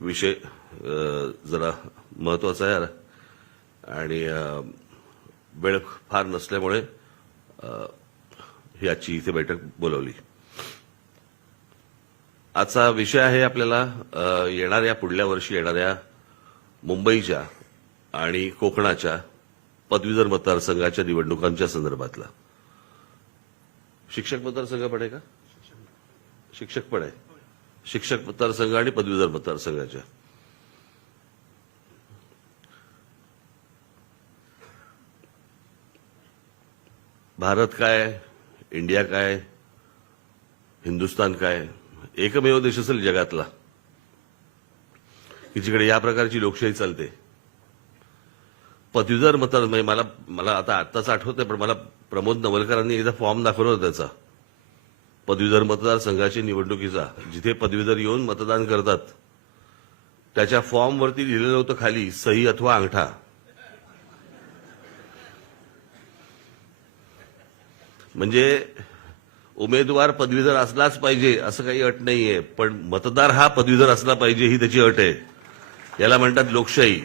विषय जरा महत्त्वाचा आहे आणि वेळ फार नसल्यामुळे याची इथे बैठक बोलवली. आजचा विषय आहे आपल्याला येणाऱ्या पुढल्या वर्षी येणाऱ्या मुंबईच्या आणि कोकणाच्या पदवीधर मतदारसंघाच्या निवडणुकांच्या संदर्भातला. शिक्षक मतदारसंघ पण आहे का? शिक्षक पण आहे. शिक्षक मतदारसंघ आणि पदवीधर मतदारसंघाच्या. भारत काय इंडिया काय हिंदुस्तान काय एकमेव देश असेल जगातला. की जिकडे या प्रकारची लोकशाही चालते. पदवीधर मतदार म्हणजे मला मला आता आत्ताच आठवत पण मला प्रमोद नवलकरांनी एकदा फॉर्म दाखवला होता त्याचा. पदवीधर मतदारसंघाची निवडणुकीचा जिथे पदवीधर येऊन मतदान करतात. त्याच्या फॉर्मवरती लिहिलेलं होतं खाली सही अथवा अंगठा. म्हणजे उमेदवार पदवीधर असलाच पाहिजे असं काही अट नाहीये. पण मतदार हा पदवीधर असला पाहिजे ही त्याची अट आहे. याला म्हणतात लोकशाही.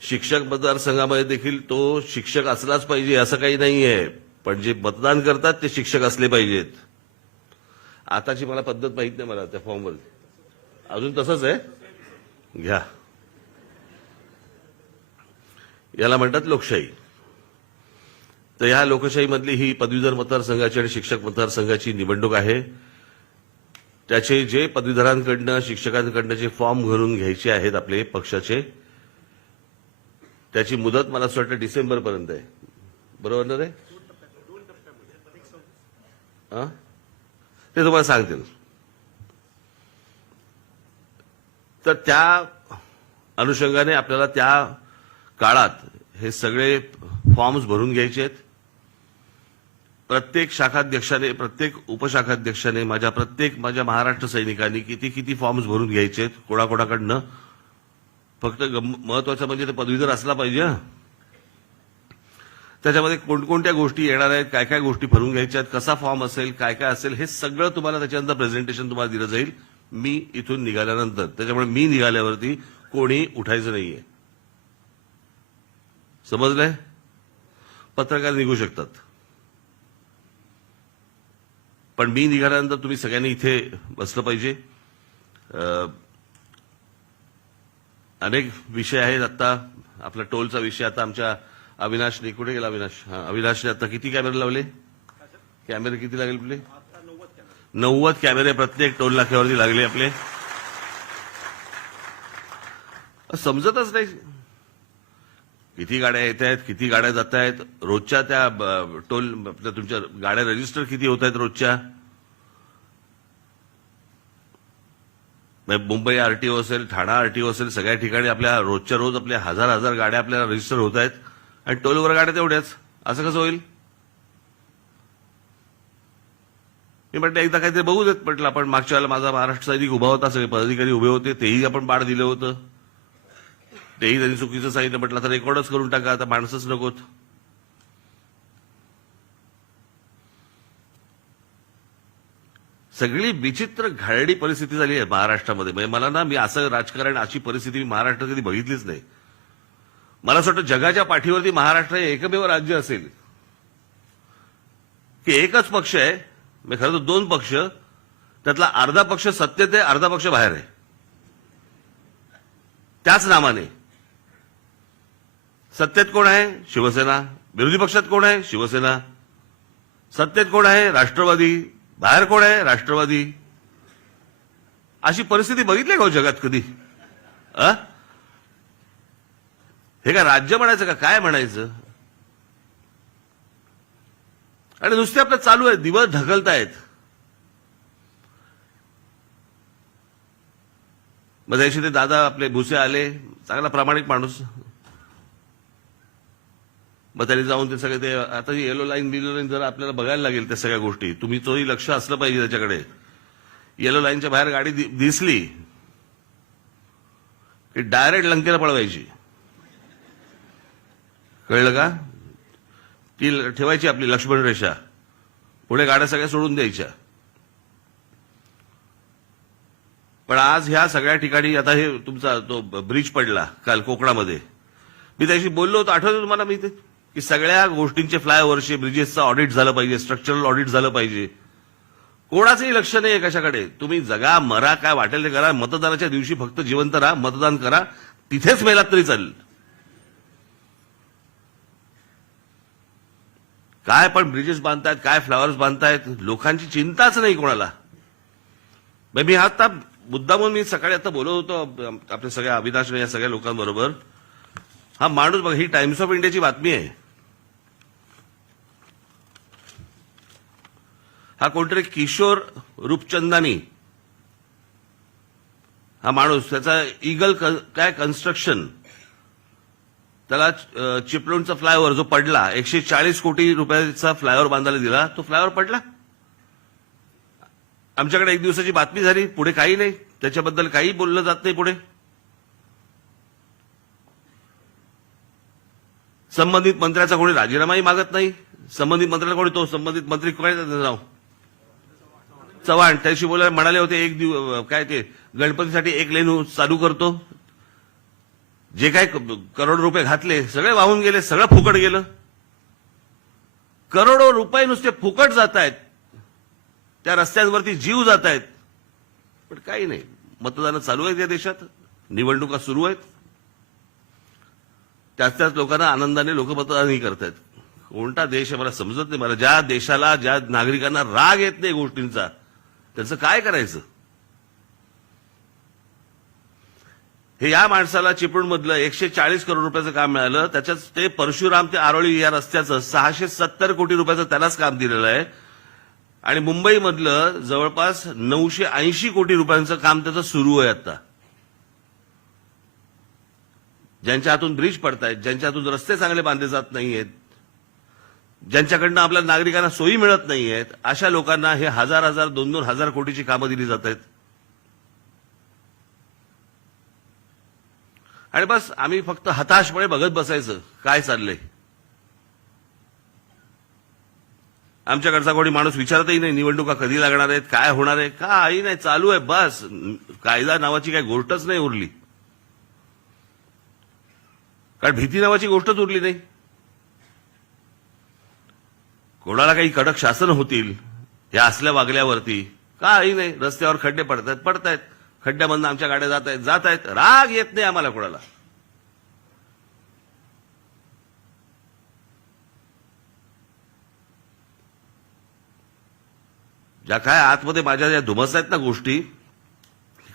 शिक्षक मतदारसंघामध्ये देखील तो शिक्षक असलाच पाहिजे असं काही नाहीये. पण जे मतदान करतात ते शिक्षक असले पाहिजेत. आताची मला पद्धत माहीत नाही मला त्या फॉर्मवर अजून तसंच आहे? घ्या. याला म्हणतात लोकशाही. तर ह्या लोकशाहीमधली ही पदवीधर मतदारसंघाची आणि शिक्षक मतदारसंघाची निवडणूक आहे. त्याचे जे पदवीधरांकडनं शिक्षकांकडनं जे फॉर्म भरून घ्यायचे आहेत आपले पक्षाचे त्याची मुदत मला असं वाटतं डिसेंबरपर्यंत आहे. बरोबर ना रे? ते तुम्हाला सांगतील. तर त्या अनुषंगाने आपल्याला त्या काळात हे सगळे फॉर्म्स भरून घ्यायचे आहेत. प्रत्येक शाखाध्यक्षाने प्रत्येक उपशाखाध्यक्षाने माझ्या प्रत्येक माझ्या महाराष्ट्र सैनिकांनी किती किती फॉर्म्स भरून घ्यायचे आहेत कोणाकोणाकडनं. फक्त महत्वाचं म्हणजे ते पदवीधर असला पाहिजे त्याच्यामध्ये कोणकोणत्या गोष्टी येणार आहेत काय काय गोष्टी भरून घ्यायच्या आहेत कसा फॉर्म असेल काय काय असेल हे सगळं तुम्हाला त्याच्यानंतर प्रेझेंटेशन तुम्हाला दिलं जाईल. मी इथून निघाल्यानंतर त्याच्यामुळे मी निघाल्यावरती कोणी उठायचं नाहीये. समजलंय? पत्रकार निघू शकतात. पण मी निघाल्यानंतर तुम्ही सगळ्यांनी इथे बसलं पाहिजे. अं, अनेक विषय आहेत. आता आपला टोलचा विषय आता आमच्या अविनाशने कुठे गेला अविनाश. हा अविनाशने आता किती कॅमेरे लावले? कॅमेरे किती लागेल आपले? नव्वद कॅमेरे प्रत्येक टोल नाक्यावरती लागले आपले. समजतच नाही. किती गाड्या येत आहेत किती गाड्या जात आहेत? रोजच्या त्या टोल आपल्या तुमच्या गाड्या रजिस्टर किती होत आहेत रोजच्या? मुंबई आरटीओ असेल ठाणा आरटीओ असेल सगळ्या ठिकाणी आपल्या रोजच्या रोज आपल्या हजार हजार गाड्या आपल्याला रजिस्टर होत आहेत. आणि टोलवर गाड्या तेवढ्याच. असं कसं होईल? मी म्हटलं एकदा काहीतरी बघू देत म्हटलं आपण. मागच्या वेळेला माझा महाराष्ट्र सैनिक उभा होता सगळे पदाधिकारी उभे होते तेही आपण बाळ दिलं होतं. तेही त्यांनी चुकीचं सांगितलं म्हटलं आता रेकॉर्डच करून टाका आता माणसंच नकोत. सगळी विचित्र घाळडी परिस्थिती झाली आहे महाराष्ट्रामध्ये. म्हणजे मला ना मी असं राजकारण अशी परिस्थिती मी महाराष्ट्रात कधी बघितलीच नाही. मला असं वाटतं जगाच्या पाठीवरती महाराष्ट्र हे एकमेव राज्य असेल. की एकच पक्ष आहे मी खरं तर दोन पक्ष त्यातला अर्धा पक्ष सत्तेत आहे अर्धा पक्ष बाहेर आहे. त्याच नामाने. सत्तेत कोण आहे? शिवसेना. विरोधी पक्षात कोण आहे? शिवसेना. सत्तेत कोण आहे? राष्ट्रवादी. बाहेर कोण आहे? राष्ट्रवादी. अशी परिस्थिती बघितली का हो जगात कधी? अ? हे का राज्य म्हणायचं का? काय म्हणायचं? आणि नुसते आपलं चालू आहे दिवस ढकलतायत. मग त्याशी ते दादा आपले भुसे आले चांगला प्रामाणिक माणूस. मग त्यांनी जाऊन ते सगळे ते आता येलो लाईन बिलो लाईन जर आपल्याला बघायला लागेल त्या सगळ्या गोष्टी. तुम्ही तोही लक्ष असलं पाहिजे त्याच्याकडे. येलो लाईनच्या बाहेर गाडी दिसली की डायरेक्ट लंकेला पळवायची. कळलं का? ती ठेवायची आपली लक्ष्मण रेषा. पुढे गाड्या सगळ्या सोडून द्यायच्या. पण आज ह्या सगळ्या ठिकाणी आता हे तुमचा तो ब्रिज पडला काल कोकणामध्ये. मी त्याशी बोललो होतो आठवतो तुम्हाला मी ते? की सगळ्या गोष्टींचे फ्लायओव्हरचे ब्रिजेसचं ऑडिट झालं पाहिजे स्ट्रक्चरल ऑडिट झालं पाहिजे. कोणाचंही लक्ष नाही कशाकडे. तुम्ही जगा मरा काय वाटेल ते करा मतदानाच्या दिवशी फक्त जिवंत राहा मतदान करा तिथेच मेलात तरी चालेल. काय पण ब्रिजेस बांधतायत काय फ्लावर्स बांधतायत लोकांची चिंताच नाही कोणाला. मी आता मुद्दामून मी सकाळी आता बोलत होतो आपल्या सगळ्या अविनाश या सगळ्या लोकांबरोबर. हा माणूस बघा ही टाइम्स ऑफ इंडियाची बातमी आहे. हा कोणतरी किशोर रूपचंदानी. हा माणूस त्याचा इगल क- काय कन्स्ट्रक्शन त्याला अ, चिपळूणचा फ्लायओव्हर जो पडला एकशे चाळीस कोटी रुपयाचा फ्लायओव्हर बांधायला दिला तो फ्लायओव्हर पडला? आमच्याकडे एक दिवसाची बातमी झाली पुढे काही नाही. त्याच्याबद्दल काही बोललं जात नाही पुढे. संबंधित मंत्र्याचा कोणी राजीनामाही मागत नाही. संबंधित मंत्र्याला कोणी तो संबंधित मंत्री काय नाव? चव्हाण. त्याशी बोलायला म्हणाले होते एक दिव काय ते गणपतीसाठी एक लेन चालू करतो. जे काय करोडो करोड रुपये घातले सगळे वाहून गेले सगळं फुकट गेलं. करोडो रुपये नुसते फुकट जात आहेत त्या रस्त्यांवरती जीव जात आहेत पण काही नाही. मतदान चालू आहेत या देशात. निवडणुका सुरू आहेत. त्याच त्याच लोकांना आनंदाने लोक मतदानही आहेत कोणता देश आहे मला समजत नाही. मला ज्या देशाला ज्या नागरिकांना राग येत नाही गोष्टींचा त्याचं काय करायचं? हे या माणसाला चिपळूणमधलं एकशे चाळीस करोड रुपयाचं काम मिळालं. त्याच्यात ते परशुराम ते आरोळी या रस्त्याचं सहाशे सत्तर कोटी रुपयाचं त्यालाच काम दिलेलं आहे. आणि मुंबईमधलं जवळपास नऊशे ऐंशी कोटी रुपयांचं काम त्याचं सुरू आहे आता. ज्यांच्या हातून ब्रिज पडतायत ज्यांच्या हातून रस्ते चांगले बांधले जात नाहीयेत ज्यांच्याकडनं आपल्या नागरिकांना सोयी मिळत नाहीयेत अशा लोकांना हे हजार हजार दोन दोन हजार कोटीची कामं दिली जात आहेत. आणि बस आम्ही फक्त हताशपणे बघत बसायचं. काय चाललंय? आमच्याकडचा कोणी माणूस विचारतही नाही निवडणुका कधी लागणार आहेत काय होणार आहे? काही नाही चालू आहे बस. कायदा नावाची काही गोष्टच नाही उरली. कारण भीती नावाची गोष्टच उरली नाही. कोणाला काही कडक शासन होतील या असल्या वागल्यावरती काही नाही रस्त्यावर खड्डे पडतायत पडतायत. खड्ड्यामधनं आमच्या गाड्या जात आहेत जात आहेत. राग येत नाही आम्हाला कोणाला. ज्या काय आतमध्ये माझ्या ज्या धुमस आहेत ना गोष्टी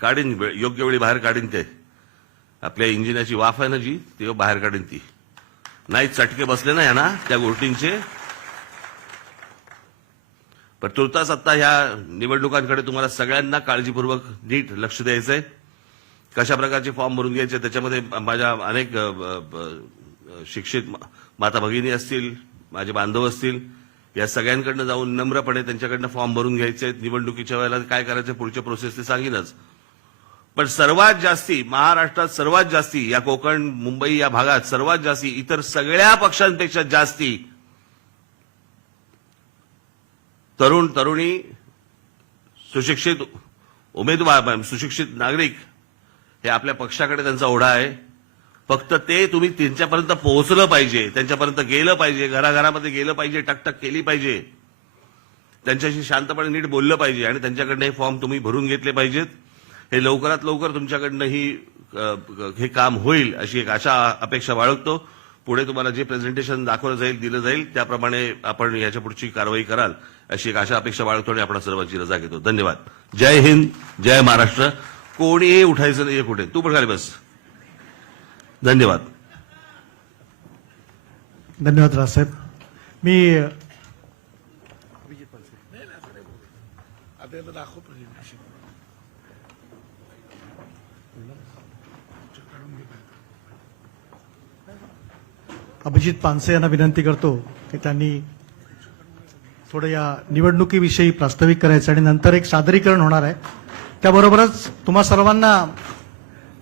काढीन योग्य वेळी बाहेर काढीन ते. आपल्या इंजिनाची वाफ आहे ना जी ते बाहेर काढीन ती. नाही चटके बसले ना ना त्या गोष्टींचे. पण तुर्तास आता ह्या निवडणुकांकडे तुम्हाला सगळ्यांना काळजीपूर्वक नीट लक्ष द्यायचंय. कशा प्रकारचे फॉर्म भरून घ्यायचे त्याच्यामध्ये माझ्या अनेक ब- ब- शिक्षित माता भगिनी असतील माझे बांधव असतील या सगळ्यांकडनं जाऊन नम्रपणे त्यांच्याकडनं फॉर्म भरून घ्यायचे. निवडणुकीच्या वेळेला काय करायचं पुढच्या प्रोसेस ते सांगीनच. पण सर्वात जास्ती महाराष्ट्रात सर्वात जास्ती या कोकण मुंबई या भागात सर्वात जास्ती इतर सगळ्या पक्षांपेक्षा जास्ती तरुण तरुणी सुशिक्षित उमेदवार सुशिक्षित नागरिक हे आपल्या पक्षाकडे त्यांचा ओढा आहे. फक्त ते तुम्ही त्यांच्यापर्यंत पोहोचलं पाहिजे त्यांच्यापर्यंत गेलं पाहिजे घराघरामध्ये गेलं पाहिजे टकटक केली पाहिजे. त्यांच्याशी शांतपणे नीट बोललं पाहिजे आणि त्यांच्याकडनं हे फॉर्म तुम्ही भरून घेतले पाहिजेत. हे लवकरात लवकर तुमच्याकडनं ही हे काम होईल अशी एक आशा अपेक्षा बाळगतो. पुढे तुम्हाला जे प्रेझेंटेशन दाखवलं जाईल दिलं जाईल त्याप्रमाणे आपण याच्या पुढची कारवाई कराल. अशी एक अशा अपेक्षा बाळगतो आणि आपण सर्वांची रजा घेतो. धन्यवाद. जय हिंद जय महाराष्ट्र. कोणीही उठायचं नाहीये कुठे. तू पण खाली बस. धन्यवाद. धन्यवाद राजसाहेब मी अभिजित पानसे यांना विनंती करतो की त्यांनी थोडं या निवडणुकीविषयी प्रास्ताविक करायचं आणि नंतर एक सादरीकरण होणार आहे. त्याबरोबरच तुम्हा सर्वांना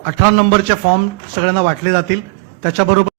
अठरा नंबरचे फॉर्म सगळ्यांना वाटले जातील. त्याच्याबरोबर